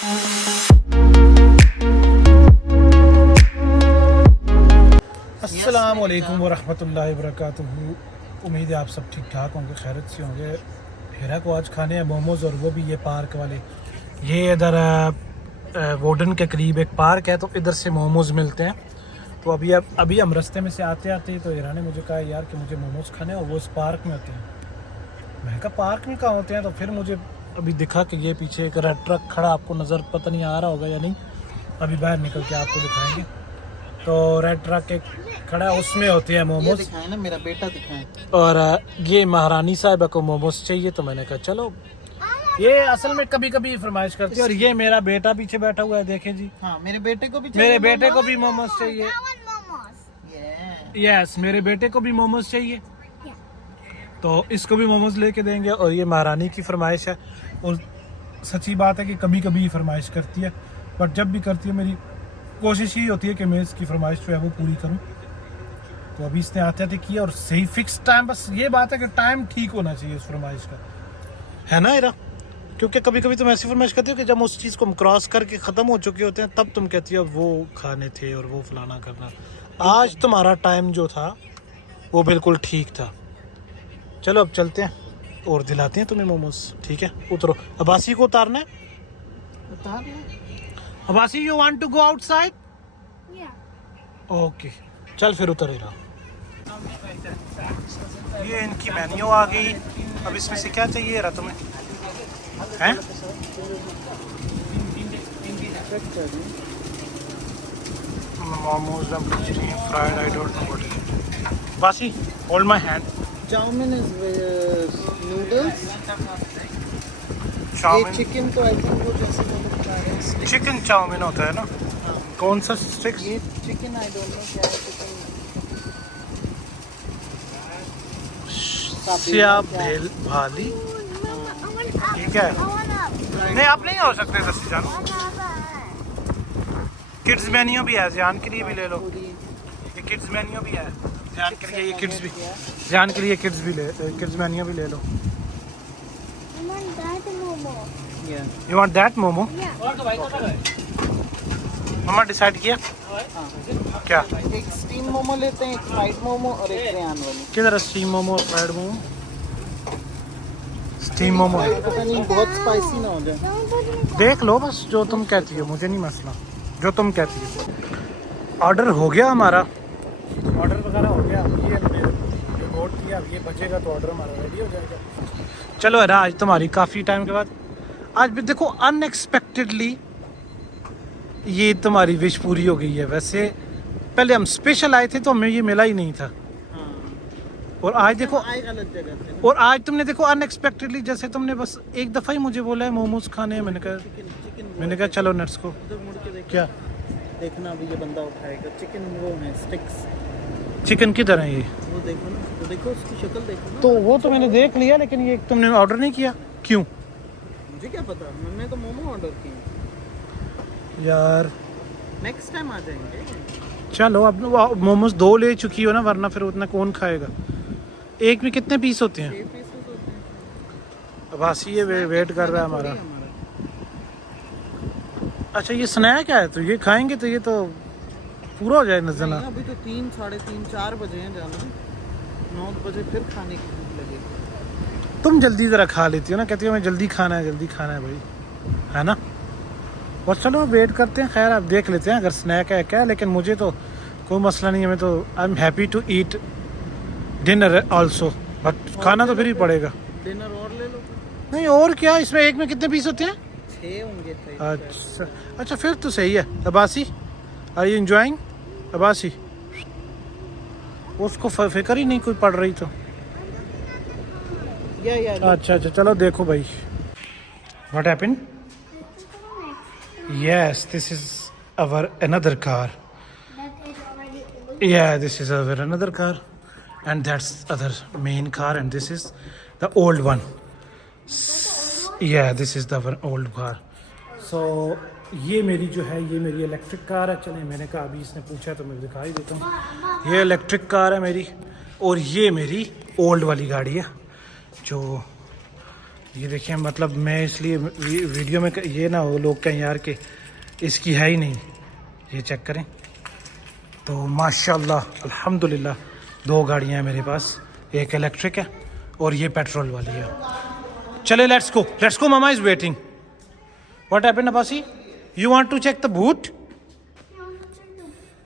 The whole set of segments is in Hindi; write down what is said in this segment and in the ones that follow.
अस्सलाम वालेकुम वरहमतुल्लाहि वबरकातुहू। उम्मीद है आप सब ठीक ठाक होंगे, खैरियत से होंगे। हेरा को आज खाने हैं मोमोज़, और वो भी ये पार्क वाले। ये इधर वोडन के करीब एक पार्क है, तो इधर से मोमोज़ मिलते हैं। तो अभी हम रास्ते में से आते आते तो हेरा ने मुझे कहा यार कि मुझे मोमोज़ खाने हैं, और वो इस पार्क में होते हैं। मैं कहा पार्क में कहाँ होते हैं? तो फिर मुझे अभी दिखा कि ये पीछे एक रेड ट्रक खड़ा, आपको नज़र पता नहीं आ रहा होगा या नहीं, अभी बाहर निकल के आपको दिखाएंगे। तो रेड ट्रक एक खड़ा है, उसमें होते हैं मोमोज। दिखाए ना, मेरा बेटा दिखाए। और ये महारानी साहिबा को मोमोज चाहिए, तो मैंने कहा चलो। ये असल में कभी कभी फरमाइश करती है। और ये मेरा बेटा पीछे बैठा हुआ है, देखें जी। हाँ, मेरे बेटे को भी मोमोज चाहिए। यस, मेरे बेटे को भी मोमोज चाहिए, तो इसको भी मोमोज लेके देंगे। और ये महारानी की फरमाइश है, और सच्ची बात है कि कभी कभी फरमाइश करती है, बट जब भी करती है मेरी कोशिश ही होती है कि मैं इसकी फरमाइश जो है वो पूरी करूं। तो अभी इसने आते आते किया, और सही फिक्स टाइम, बस ये बात है कि टाइम ठीक होना चाहिए उस फरमाइश का, है ना इरा? क्योंकि कभी कभी तुम ऐसी फरमाइश करती हो कि जब उस चीज़ को हम क्रॉस करके ख़त्म हो चुके होते हैं, तब तुम कहती हो वो खाने थे और वो फलाना करना। आज तुम्हारा टाइम जो था वो बिल्कुल ठीक था। चलो अब चलते हैं और दिलाते हैं तुम्हें मोमोज, ठीक है? उतरो। अब्बासी को उतारना है। Abbasi, you want to go outside? Okay, चल फिर उतर रहा। ये इनकी मेन्यू आ गई। अब इसमें से क्या चाहिए रहा तुम्हें? हैं? Momos fried, I don't know what it. बासी, hold my hand. Chow mein is noodles. Chow mein, chicken तो आई थिंक वो जैसे वो लोग खा रहे हैं। चिकन चाउमीन होता है ना? कौन सा स्टिक्स? ये चिकन आई डोंट नो क्या है। चिकन सिया भेल भाली, ठीक है? नहीं, आप नहीं हो सकते दस्ती जानो। किड्स मेन्यू भी है, जान के लिए भी ले लो। ये किड्स मेन्यू भी है, जान के लिए। ये किड्स भी, जान के लिए किड्स भी ले, किड्स मेन्यू भी ले लो। You want that momo? Mamma decide किया क्या? एक स्टीम मोमो लेते हैं, एक फ्राइड मोमो और एक रेयान वाली। किधर स्टीम मोमो और फ्राइड मोमो? स्टीम मोमो पता नहीं बहुत स्पाइसी ना हो जाए। देख लो, बस जो तुम कहती हो, मुझे नहीं मसला, जो तुम कहती हो। ऑर्डर हो गया हमारा, ऑर्डर वगैरह हो गया। ये हमने रिपोर्ट किया, अब ये बचेगा तो ऑर्डर हमारा रेडी हो जाएगा। चलो यार, आज तुम्हारी काफ़ी टाइम के बाद, आज भी देखो अनएक्सपेक्टेडली ये तुम्हारी विश पूरी हो गई है। वैसे पहले हम स्पेशल आए थे तो हमें ये मिला ही नहीं था, और आज देखो, अलग जगह थे। और आज तुमने देखो अनएक्सपेक्टेडली, जैसे तुमने बस एक दफ़ा ही मुझे बोला है मोमोज खाने हैं, मैंने कहा चलो नट्स को। क्या देखना, अभी ये बंदा उठाएगा चिकन। वो है स्टिक्स। चिकन किधर है ये? वो देखो ना, वो देखो उसकी शक्ल देखो ना। तो वो तो मैंने देख लिया, लेकिन ये तुमने ऑर्डर नहीं किया, क्यों? मुझे क्या पता, मैंने तो मोमो ऑर्डर किए। यार नेक्स्ट टाइम आ जाएंगे। चलो, अब मोमोज 2 ले चुकी हो ना, वरना फिर उतना कौन खाएगा? एक में कितने पीस होते हैं? 6 पीसेस होते हैं। अब आसी ये वेट कर रहा है हमारा। अच्छा, ये स्नैक है, तो ये खाएंगे तो ये तो पूरा हो जाए नजर ना। अभी तो 3, साढ़े 3, 4 बजे हैं, जाना 9 बजे फिर खाने की भूख लगेगी। तुम जल्दी ज़रा खा लेती हो ना, कहती हो मैं जल्दी खाना है भाई, है ना? और चलो वेट करते हैं। खैर, आप देख लेते हैं अगर स्नैक है क्या, लेकिन मुझे तो कोई मसला नहीं है। मैं तो I am happy to eat dinner also, but खाना तो फिर ही पड़ेगा। डिनर और ले लो। नहीं, और क्या, इसमें एक में कितने पीस होते हैं? 6 होंगे। अच्छा फिर तो सही है। Abbasi, are you enjoying? Abbasi, उसको फिक्र ही नहीं कोई पड़ रही तो। अच्छा, चलो देखो भाई, what happened? Yes, this is our another car. Yeah, this is our another car, and that's other main car, and this is the old one. Yeah, this is the old car. So ये मेरी जो है, ये मेरी इलेक्ट्रिक कार है। चलें, मैंने कहा अभी इसने पूछा तो मैं दिखाई देता हूँ। ये इलेक्ट्रिक कार है मेरी, और ये मेरी ओल्ड वाली गाड़ी है जो ये देखिए, मतलब मैं इसलिए वीडियो में ये ना हो लोग कहें यार कि इसकी है ही नहीं। ये चेक करें तो माशाल्लाह अल्हम्दुलिल्लाह 2 गाड़ियाँ हैं मेरे पास, एक इलेक्ट्रिक है और ये पेट्रोल वाली है। चले लेट्स गो मामा is waiting. What happened Abbasi? You want to check the boot?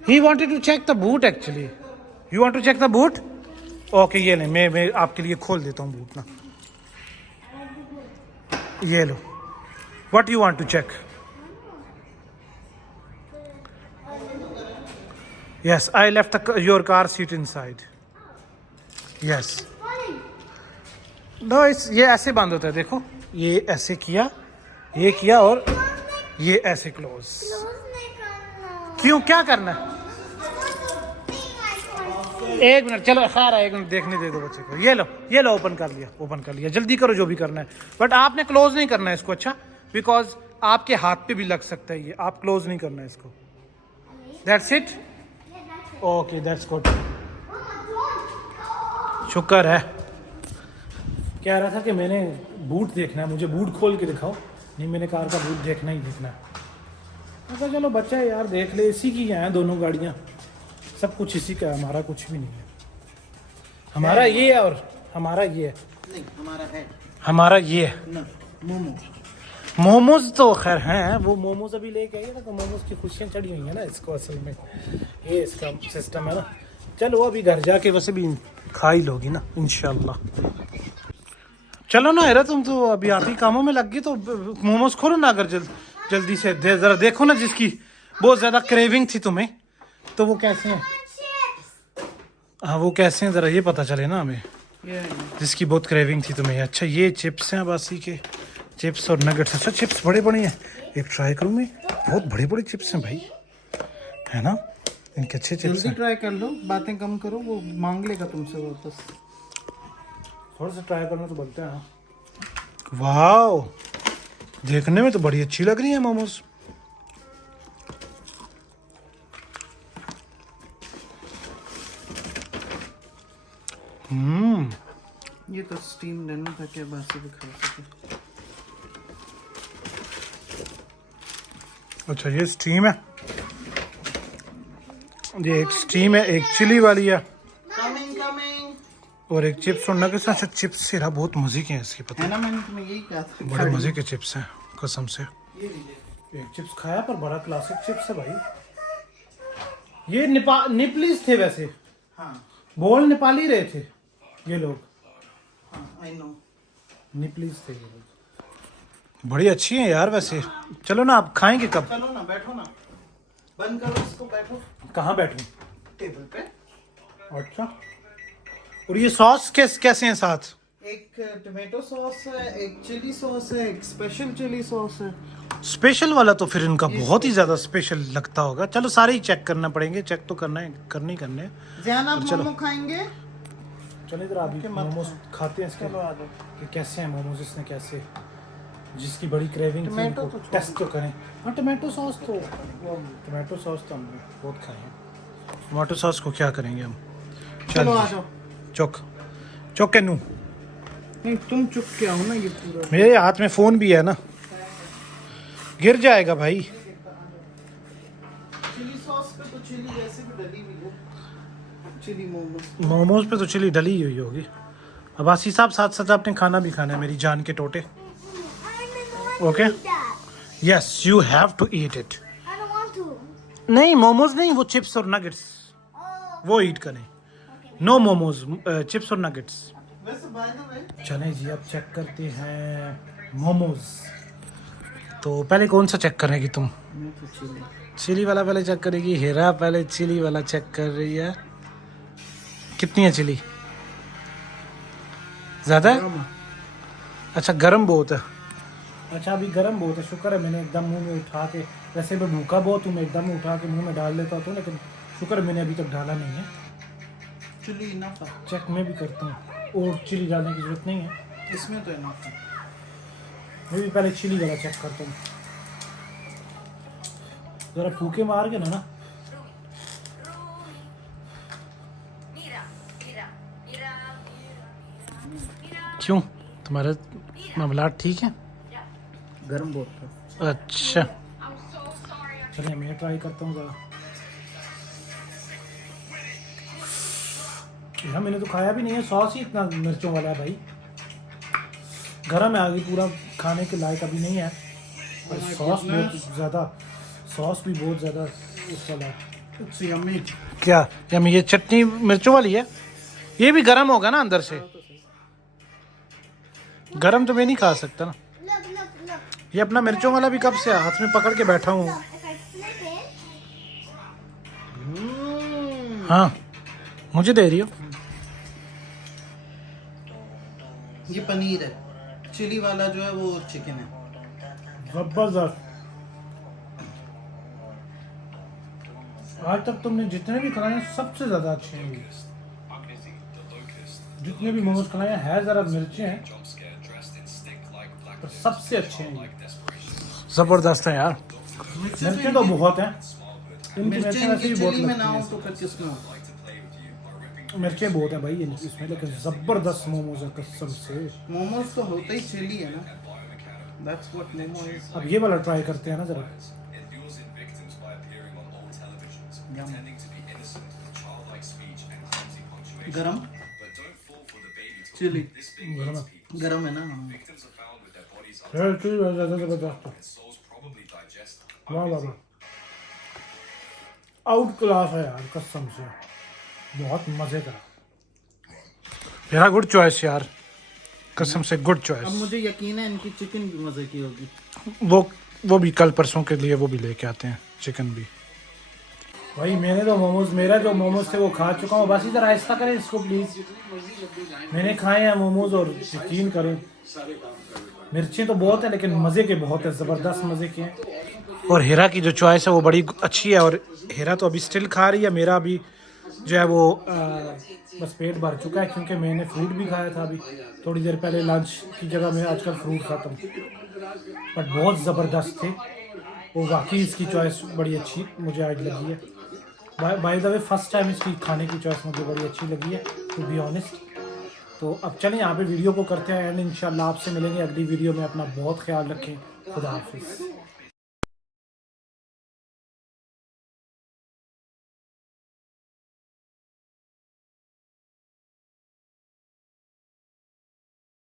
He wanted to check the boot actually. You want to check the boot? Okay ये ले, मैं आपके लिए खोल देता हूँ बूट ना, ये लो। What you want to check? Yes I left your car seat inside. Yes no, it's ये ऐसे बंद होता है, देखो ये ऐसे किया, ये किया और ये ऐसे क्लोज। क्यों, क्या करना है? एक मिनट, चलो खैर एक मिनट देखने दे दो बच्चे को। ये लो ओपन कर लिया, जल्दी करो जो भी करना है, बट आपने क्लोज नहीं करना है इसको, अच्छा, बिकॉज आपके हाथ पे भी लग सकता है ये, आप क्लोज नहीं करना है इसको। That's it, okay that's good, शुक्र है। कह रहा था कि मैंने बूट देखना है, मुझे बूट खोल के दिखाओ। नहीं, मैंने कार का बूट देखना ही देखना है। अच्छा चलो बच्चा है यार, देख ले, इसी की हैं दोनों गाड़ियाँ, सब कुछ इसी का है, हमारा कुछ भी नहीं है। हमारा ये है और हमारा ये है। नहीं, हमारा है, हमारा ये है ना मोमो। मोमोज तो खैर हैं, वो मोमोज अभी लेके आई है ना, तो मोमोज की खुशियाँ चढ़ी हुई हैं ना इसको, असल में ये इसका सिस्टम है ना। चलो अभी घर जाके वैसे भी खा ही लोगी ना इंशाल्लाह। चलो ना हेरा, तुम तो अभी आप ही कामों में लग गई, तो मोमोज खोलो ना अगर जल्दी से जरा देखो ना, जिसकी बहुत ज़्यादा क्रेविंग थी तुम्हें, तो वो कैसे हैं? हाँ वो कैसे हैं ज़रा ये पता चले ना हमें, जिसकी बहुत क्रेविंग थी तुम्हें। अच्छा ये चिप्स हैं बासी के, चिप्स और नगेट्स। अच्छा चिप्स बड़े बड़े हैं, एक ट्राई करूँ मैं? बहुत बड़े बड़े चिप्स हैं भाई, है ना, इनके अच्छे चिप्स जल्दी हैं। ट्राई कर लो, बातें कम करो, वो मांग लेगा तुमसे वापस। थोड़ा सा ट्राई करना तो बनता है। वाह, देखने में तो बड़ी अच्छी लग रही है मोमोज। ये तो स्टीम रहना था, क्या बासी भी खा सके। अच्छा ये स्टीम है, ये एक स्टीम है, एक चिली वाली है और एक चिप्स और नगेट्स। अच्छा चिप्स से बहुत मजे के हैं इसके, पता है ना, मैंने तुम्हें यही कहा था। बड़े मजे के चिप्स हैं कसम से। एक चिप्स खाया पर बड़ा क्लासिक चिप्स है भाई। ये निपलीज थे वैसे, हाँ बोल नेपाली रहे थे ये लोग, आई नो, निपलीज थे ये लोग। बड़ी अच्छी हैं यार वैसे। चलो ना आप खाएंगे कब? चलो ना, बैठो ना, बंद करो इसको, बैठो। कहाँ बैठूं? टेबल पे। अच्छा, और ये सॉस कैसे हैं साथ? एक टोमेटो सॉस है, एक चिली सॉस है, एक स्पेशल चिली सॉस है। स्पेशल वाला तो फिर इनका बहुत ही ज्यादा स्पेशल लगता होगा। चलो सारे ही चेक करना पड़ेंगे, चेक तो करना है, करने ही करने हैं। ध्यान, आप चलो। मोमो खाएंगे? चलो इधर अभी मोमोज खाते हैं इसके, चलो आ जाओ। कि कैसे हैं मोमोज, इसने कैसे, जिसकी बड़ी क्रेविंग थी टोमेटो उनको तो छोड़ टेस्ट तो करें। हाँ टोमेटो सॉस तो, वो टोमेटो सॉस तो हमने बहुत खाए हैं, टोमेटो सॉस को क्या करेंगे हम। चलो आ जाओ। चौक कैनू, नहीं तुम चुप के आओ ना, ये पूरा मेरे हाथ में फोन भी है ना, गिर जाएगा भाई। चिली सॉस पे तो चिली वैसे भी डली हुई है, चिली मोमो। मोमोज पे तो चिली डली हुई होगी। अब आसी साहब साथ साथ आपने खाना भी खाना है मेरी जान के टोटे। Okay yes you have to eat it. नहीं मोमोज नहीं, वो चिप्स और नगेट्स वो ईट करें। नो मोमोज, चिप्स और नगेट्स। वैसे बाय द वे, चलें जी अब चेक करते हैं मोमोज। तो पहले कौन सा चेक करेगी तुम? मैं तो चिली। चिली वाला पहले चेक करेगी। हीरा पहले चिली वाला चेक कर रही है। कितनी है चिली? ज़्यादा है? अच्छा गरम बहुत है। अच्छा अभी गरम बहुत है, शुक्र है मैंने एकदम मुंह में उठा के, वैसे मैं भूखा बहुत हूँ, मैं एकदम उठा के मुंह में डाल लेता हूँ, लेकिन शुक्र है मैंने अभी तक डाला नहीं है। चिली इनफ है, चेक मैं भी करता हूँ, और चिली डालने की जरूरत नहीं है इसमें तो इनफ है। मैं भी पहले चिली वाला चेक करता हूँ। जरा फूके मार के ना क्यों तुम्हारा मामला ठीक है? गर्म बहुत था। अच्छा चलिए मैं ट्राई करता हूँ ज़रा। यार मैंने तो खाया भी नहीं है, सॉस ही इतना मिर्चों वाला है भाई। गरम है, आगे पूरा खाने के लायक अभी नहीं है। और सॉस बहुत ज़्यादा, सॉस भी बहुत ज़्यादा उस वाला है। क्या यम्मी? ये चटनी मिर्चों वाली है, ये भी गरम होगा ना अंदर से? गरम तो मैं नहीं खा सकता ना। ये अपना मिर्चों वाला भी कब से हाथ में पकड़ के बैठा हूँ। हाँ मुझे दे रही हो? ये पनीर है, चिली वाला जो है वो चिकन है। जबरदस्त। आज तक तुमने जितने भी खाए हैं सबसे ज्यादा अच्छे हैं ये। जितने भी मोमोज खाए हैं जरा मिर्ची हैं पर सबसे अच्छे हैं ये। जबरदस्त है यार, मिर्ची तो बहुत है। इनकी मिर्ची वैसे भी बहुत में ना लगती हो तो फिर किसमें हो? है, मिर्चें बहुत हैं भाई ये इसमें, लेकिन जबरदस्त मोमोज है कसम से। मोमोज तो होते ही चिली है ना, दैट्स व्हाट मोमो इज। अब ये वाला ट्राई करते हैं ना जरा। गरम चिली, गरम है। गरम है ना। यार चीज़ ज़्यादा जबरदस्त है। वाह वाह वाह, आउट क्लास है यार कसम से, बहुत मजे का। मेरा गुड चॉइस यार, कसम से गुड अब चॉइस। मुझे यकीन है इनकी चिकन भी मजे की होगी। वो भी कल परसों के लिए वो भी लेके आते हैं चिकन भी। भाई मैंने तो मोमोज, मेरा जो मोमोज थे वो खा चुका हूँ। बस इधर आहिस्ता करें इसको प्लीज। मैंने खाए हैं मोमोज और यकीन करें मिर्ची तो बहुत है लेकिन मज़े के बहुत है, ज़बरदस्त मज़े के हैं। और हीरा की जो चॉइस है वो बड़ी अच्छी है, और हीरा तो अभी स्टिल खा रही है। मेरा अभी जो है वो बस पेट भर चुका है क्योंकि मैंने फ्रूट भी खाया था अभी थोड़ी देर पहले। लंच की जगह मैं आजकल फ्रूट खाता हूँ, बट बहुत ज़बरदस्त थे वो। वाकई इसकी चॉइस बड़ी अच्छी मुझे आज लगी है। By the way first time इसकी खाने की चॉइस मुझे बड़ी अच्छी लगी है टू बी ऑनेस्ट। तो अब चलें यहाँ पे वीडियो को करते हैं एंड इंशाल्लाह आपसे मिलेंगे अगली वीडियो में। अपना बहुत ख्याल रखें, खुदा हाफिज़।